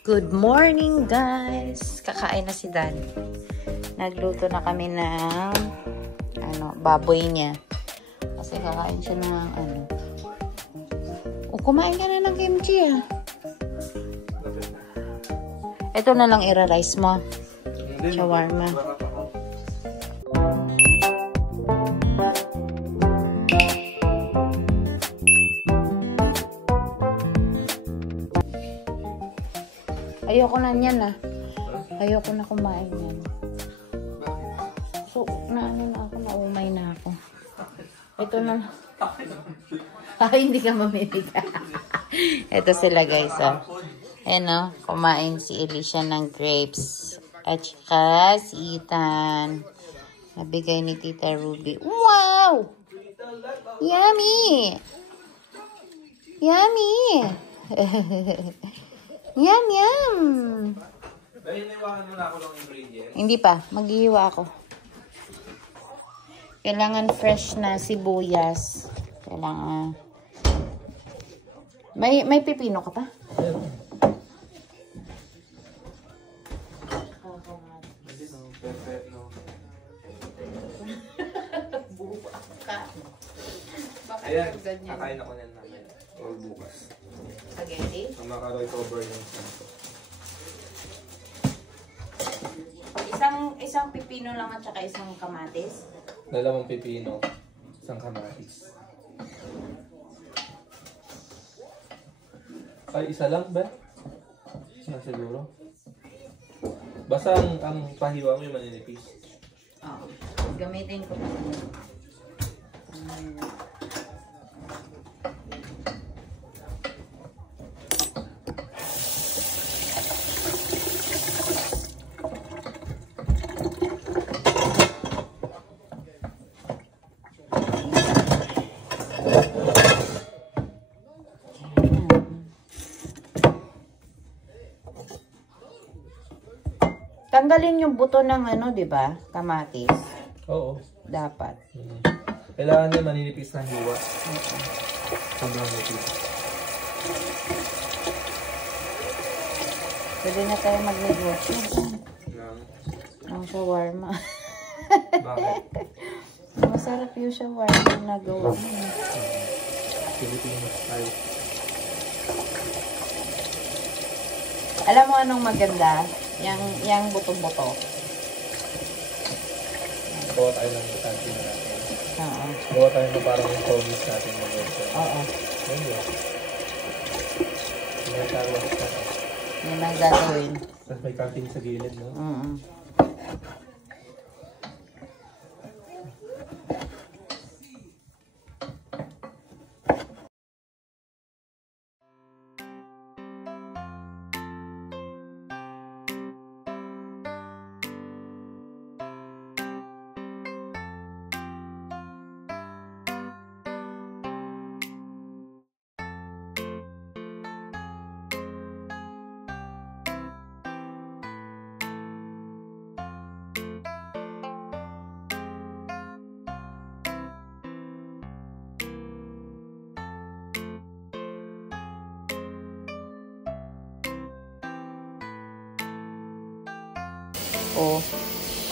Good morning, guys! Kakain na si Dan. Nagluto na kami ng baboy niya. Kasi kakain siya ng kumain ka na ng kimchi ah. Ito na lang ira-rice mo. Shawarma. Ayoko na niyan ah. Ayoko na kumain yan. So, naumay na ako. Ito na. Ay, hindi ka mamimita. Ito sila guys ah. Ayan kumain si Alicia ng grapes. At saka si Ethan. Nabigay ni Tita Ruby. Wow! Yummy! Yummy! Yum, yum! Hiniwakan mo na ako ng ingredients? Hindi pa. Maghihiwa ako. Kailangan fresh na sibuyas. Kailangan... May pipino ka pa? Perfect, no? Buwa ka. Ayan, kakain ako niyan namin. Or bukas. Spaghetti? Maka-recover yung santo. Isang pipino lang at saka isang kamatis. Dalawang pipino, isang kamatis. Ay, isa lang ba? Isa siguro. Basta ang pahiwa mo yung maninipis. Oo. Gamitin ko pa. Tanggalin yung buto ng di ba? Kamatis. Oo. Dapat. Kailangan niya maninipis na hiwa. Sobrang nipis. Pwede na tayo mag-negosyo. Ng shawarma. Bakit? Masarap yung shawarma na gawa mo. Pilipinas tayo. Alam mo anong maganda? Yang buto-buto. Gawa tayo ng kantin natin. Oo. Gawa tayo ng parang yung tomis natin. Oo. Ayun yun. May carwash na. Yan ang gagawin. Tapos may kantin sa gilid, no?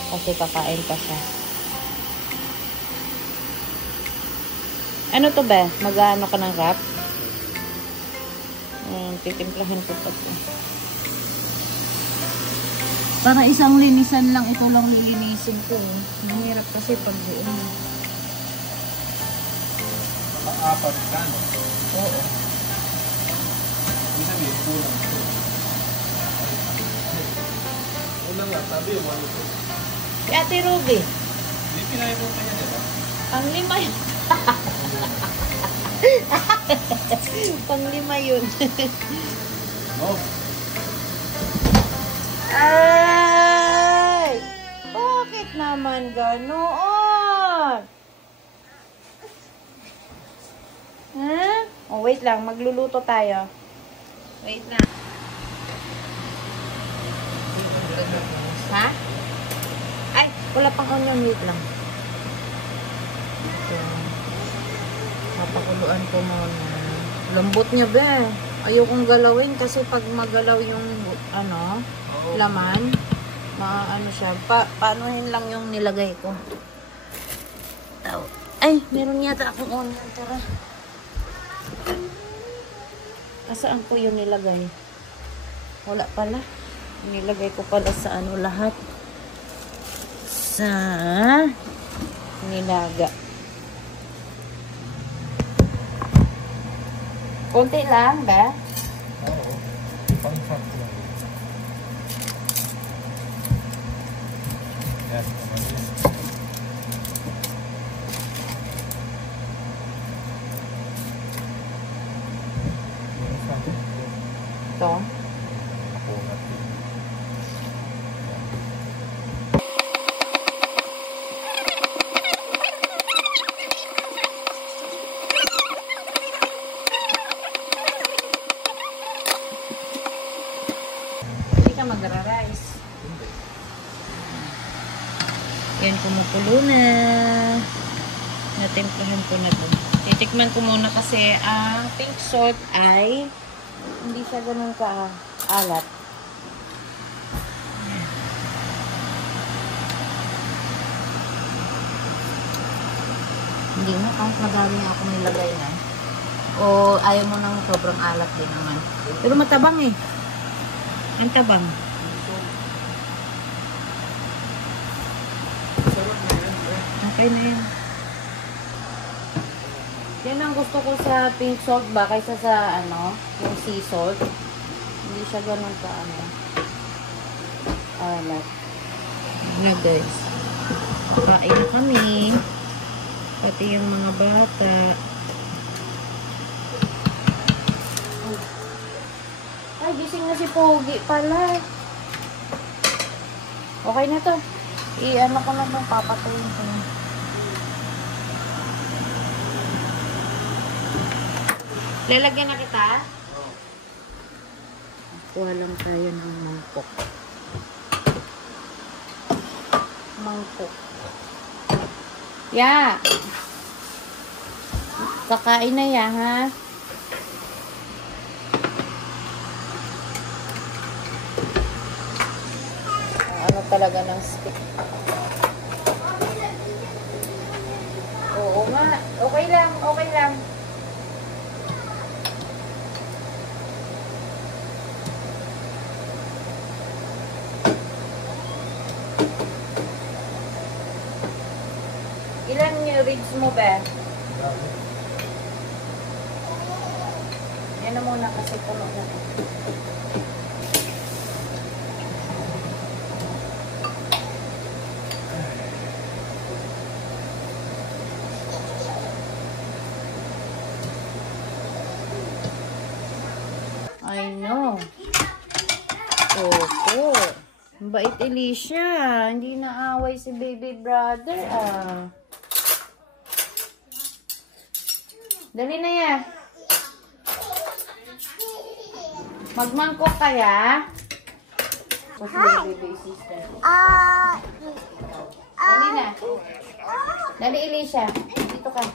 Kasi kakain pa siya. Ano to ba? Mag-ano ka ng wrap? Titimplahan ko pa to. Para isang linisan lang, ito lang lilinisin ko. Mahirap kasi pag buong. Apat ka, no? Oo. Hindi sabihin, kulang. Kulang nga, sabi yung ano to. Si Ate Ruby. Hindi pinahin mo pa yan, diba? Pang-5 yun. Pang-5 yun. Oh. Ay! Bakit naman ganoon? Ha? Oh, wait lang. Magluluto tayo. Wait lang. Ha? Ay, wala pang onion. Wait lang. Ito. Papakuluan ko muna. Lambot niya ba? Ayokong galawin kasi pag magalaw yung ano, laman, ano siya. Paanohin lang yung nilagay ko. Ay, meron yata akong onion. Tara. Asaan ko yung nilagay? Wala pala. Nilagay ko pala sa ano lahat. Sa nilaga. Konti lang ba? Oo. Pang-shot lang. Yan. Naman yun. Ito. Ako natin. Hindi ka magra-rice. Yan, kumukulo na. Natimplahan ko na to. Titikman ko muna kasi ang pink salt ay hindi siya ganun ka-alat. Hindi na, kahit madami ako nilagay na. O ayaw mo ng sobrang alat din naman. Pero matabang eh. Ang tabang. Okay na yun. Yan ang gusto ko sa pink salt ba kaysa sa ano, yung sea salt. Hindi siya ganun ka ano. Alat. Na guys. Kain na kami. Pati yung mga bata. Ay, gising na si Pogi pala. Okay na to. I-ano ko na itong papatuloy ko na. Lalagyan na kita? Oo. Kuha lang tayo ng mangkok. Mangkok. Ya! Kakain na ya, ha? Ano talaga ng stick? Oo nga. Okay lang, okay lang. Ilan yung ribs mo ba? Yan na muna kasi puno na. I know. Opo. Bait Alicia. Hindi naaway si baby brother ah. Dali na yan. Magmangkok kaya? Hi. Baby sister. Dali na. Dali Alicia. Dito ka.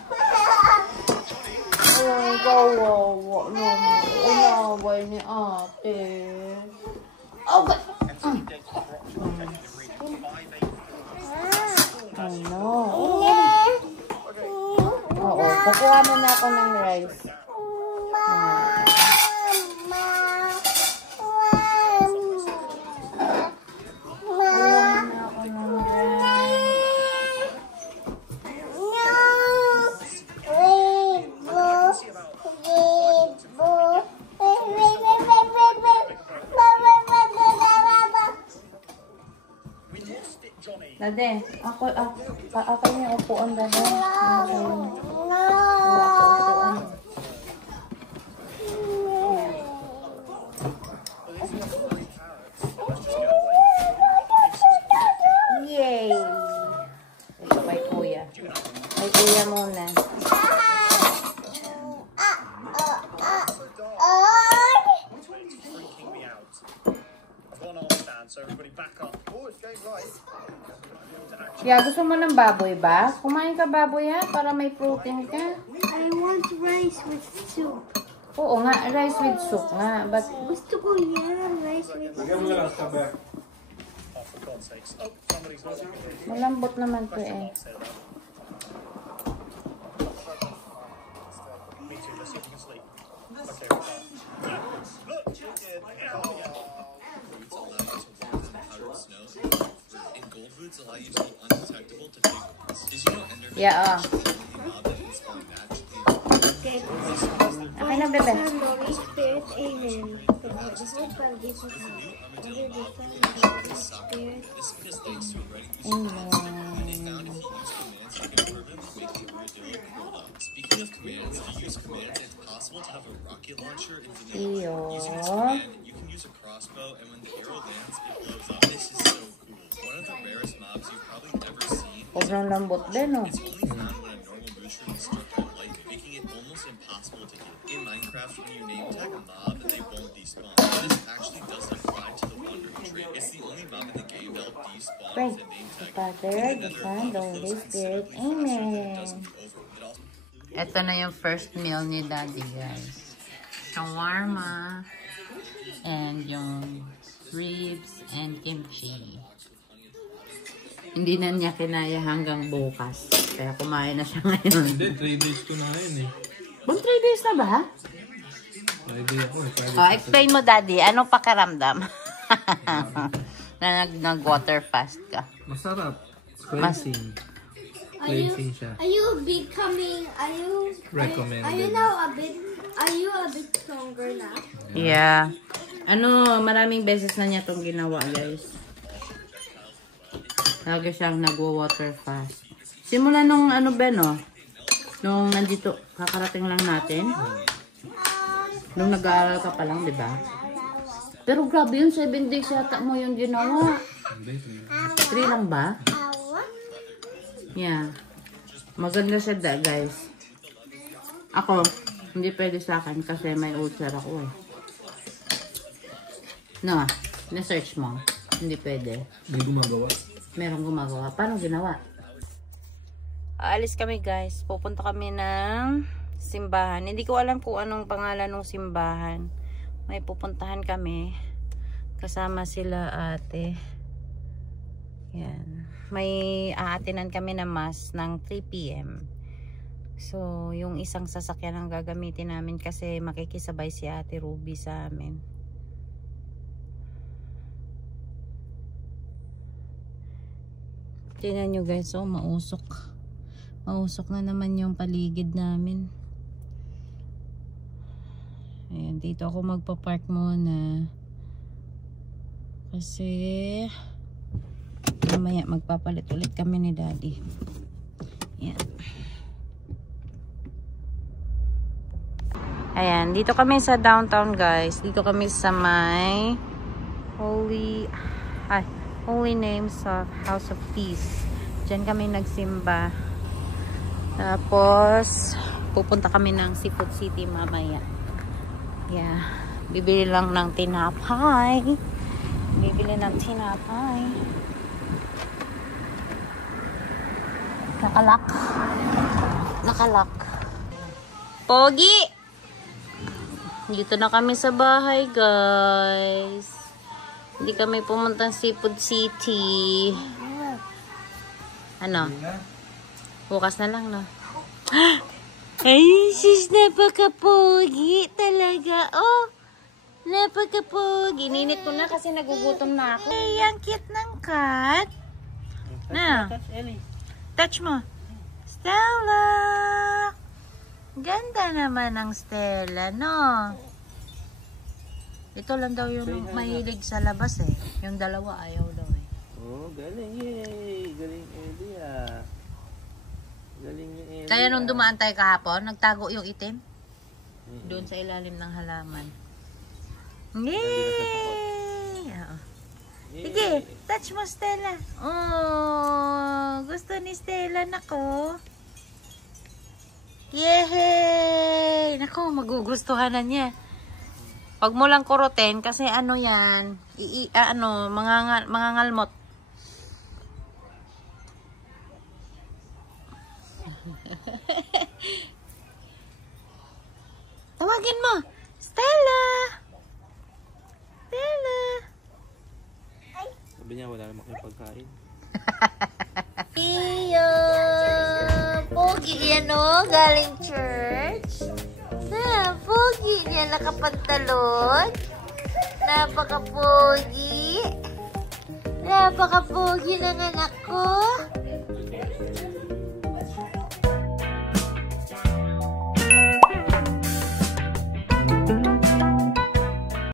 Oh, gawa. Inaway ni ate. Oh, God. Ano? Oo, kukuha muna ako ng rice. Dade, ako yung upuan, Dade. Yay! Ito kay Kuya. Kay Kuya muna. Yeah, gusto mo ng baboy ba? Kumain ka baboy ha? Para may protein ka. I want rice with soup. Oo nga, rice with soup nga. But, Gusto ko yan. Rice with malambot naman to eh. Yeah, Okay. Okay na, bebe. Son, Holy Spirit, Amen. The Hope of Jesus Christ. Under the Son, Holy Spirit. Amen. Speaking of commands, if you use commands, it's possible to have a rocket launcher in vanilla. Iyo. Using this command, you can use a crossbow, and when the arrow lands, it blows up. This is so cool. One of the rarest mobs you've probably ever seen. Sobrang lambot din, oh. It's only found when a normal mushroom is struck by light, making it almost impossible to hit. In Minecraft, when you name tag a mob, they won't despawn. This actually doesn't apply to the wandering trait. It's the only mob in the game that'll despawn Pray. with a name The tag. Father, the Son, the Holy Spirit. Amen. Ito na yung first meal ni Daddy, guys. Shawarma. And yung ribs and kimchi. Hindi na niya kinaya hanggang bukas. Kaya kumain na siya ngayon. Hindi, 3 days ko na ngayon eh. Bang 3 days na ba? Friday ako eh. Friday Oh, explain mo, Daddy. Anong pakiramdam? Na nag-water fast ka. Masarap. Cleansing. Cleansing siya. Are you becoming, Recommended. are you a bit stronger now? Yeah. Maraming beses na niya itong ginawa, guys. Lagi siyang nagwa-water fast. Simula nung nung nandito, kakarating lang natin. Nung nag-aaral ka pa lang, di ba? Pero grabe yun, 7 days yata mo yung ginawa. 3 lang ba? Yeah. Maganda siya guys. Ako, hindi pwede sa akin kasi may ulcer ako eh. No, na-search mo. Hindi pwede. May gumagawa. Merong gumagawa. Paano ginawa? Aalis kami guys. Pupunta kami ng simbahan. Hindi ko alam kung anong pangalan ng simbahan. May pupuntahan kami. Kasama sila ate. Yan. May aatinan kami na mass ng 3 PM. So, yung isang sasakyan ang gagamitin namin kasi makikisabay si Ate Ruby sa amin. Tingnan nyo guys, oh, mausok. Mausok na naman yung paligid namin. Ayan, dito ako magpa-park muna. Kasi mamaya magpapalit ulit kami ni Daddy. Ayan. Ayan, dito kami sa downtown guys. Dito kami sa may Holy Names of House of Peace. Diyan kami nagsimba. Tapos pupunta kami ng Seafood City mamaya. Yeah. Bibili lang ng tinapay. Bibili ng tinapay. Nakalak. Pogi! Dito na kami sa bahay, guys. Hindi kami pumunta sa Seafood City. Ano? Bukas na lang, no? Ay, sis, napaka-pogi talaga. Oh, napaka-pogi. Ninit ko na kasi nagugutom na ako. Ay, ang cute ng cat. Na. Touch mo. Stella! Ganda naman ang Stella, no? Ito lang daw yung mahilig sa labas eh. Yung dalawa ayaw daw eh. Oh, galing eh. Galing Ellie ah. Galing ni Ellie. Kaya nung dumaan tayo kahapon, nagtago yung itim. Doon sa ilalim ng halaman. Yay! Oo. Sige, touch mo Stella. Oh, gusto ni Stella, nako. Yay! Nako, magugustuhan na niya. Pag mo lang kurutin, kasi ano yan, mangangalmot. Tawagin mo. Stella! Stella! Sabi niya, wala naman kayong pagkain. Iyo! Pogi yan o, galing church. Pogi niya, nakapantalon. Napaka-pogi. Napaka-pogi ng anak ko.